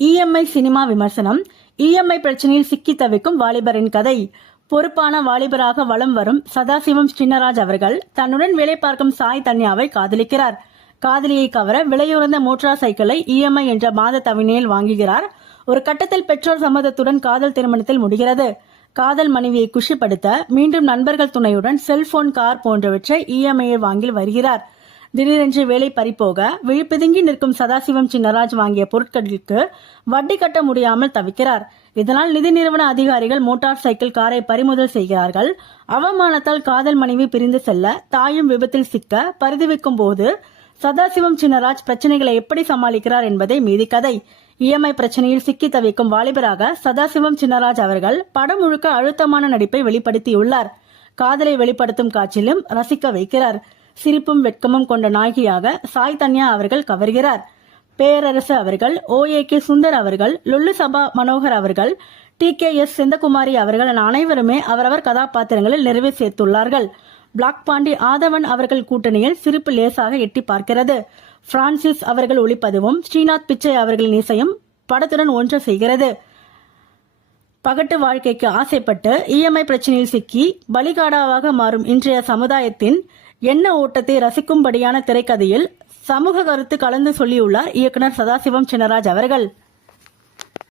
EMI cinema விமர்சனம். EMI பிரச்சனையில் சிக்கி தவிக்கும் வாலிபரின் கதை. பொறுப்பான வாலிபராக வலம் வரும் சதாசிவம் சின்னராஜ் அவர்கள் தன்னுடன் வேலை பார்க்கும் சாய் தன்யாவை காதலிக்கிறார். காதலியை கவர விலையுறந்த மோட்டார் சைக்கிளை இஎம்ஐ என்ற மாத தவணையில் வாங்குகிறார். ஒரு கட்டத்தில் பெற்றோர் சம்மதத்துடன் காதல் திருமணத்தில் முடிகிறது. காதல் மனைவியை குஷிப்படுத்த மீண்டும் நண்பர்கள் துணையுடன் செல்போன், கார் போன்றவற்றை இஎம்ஐயில் வாங்கி வருகிறார். திடீரென்று வேலை பறிப்போக விழிப்பிதுங்கி நிற்கும் சதாசிவம் சின்னராஜ் வாங்கிய பொருட்களுக்கு வட்டி கட்ட முடியாமல் தவிக்கிறார். இதனால் நிதி நிறுவன அதிகாரிகள் மோட்டார் சைக்கிள், காரை பறிமுதல் செய்கிறார்கள். அவமானத்தால் காதல் மனைவி பிரிந்து செல்ல தாயும் விபத்தில் சிக்க பரிதவிக்கும் போது சதாசிவம் சின்னராஜ் பிரச்சனைகளை எப்படி சமாளிக்கிறார் என்பதை மீதி கதை. இஎம்ஐ பிரச்சனையில் சிக்கி தவிக்கும் வாலிபராக சதாசிவம் சின்னராஜ் அவர்கள் படம் முழுக்க அழுத்தமான நடிப்பை வெளிப்படுத்தியுள்ளார். காதலை வெளிப்படுத்தும் காட்சியிலும் ரசிக்க வைக்கிறார். சிரிப்பும் வெட்கமும் கொண்ட நாயகியாக சாய் தன்யா அவர்கள் கவர்கிறார். பேரரசு அவர்கள், OAK சுந்தர் அவர்கள், லுல்லு சபா மனோகர் அவர்கள், TKS செந்தகுமாரி அவர்கள் என அனைவருமே அவரவர் கதாபாத்திரங்களில் நிறைவு சேர்த்துள்ளார்கள். பிளாக் பாண்டி ஆதவன் அவர்கள் கூட்டணியில் சிரிப்பு லேசாக எட்டி பார்க்கிறது. பிரான்சிஸ் அவர்கள் ஒளிப்பதிவும் ஸ்ரீநாத் பிச்சை அவர்களின் இசையும் படத்துடன் ஒன்று செய்கிறது. பகட்டு வாழ்க்கைக்கு ஆசைப்பட்டு இஎம்ஐ பிரச்சனையில் சிக்கி பலிகாடாவாக மாறும் இன்றைய சமுதாயத்தின் எண்ண ஓட்டத்தை ரசிக்கும்படியான திரைக்கதையில் சமூக கருத்து கலந்து சொல்லியுள்ளார் இயக்குனர் சதாசிவம் சின்னராஜ் அவர்கள்.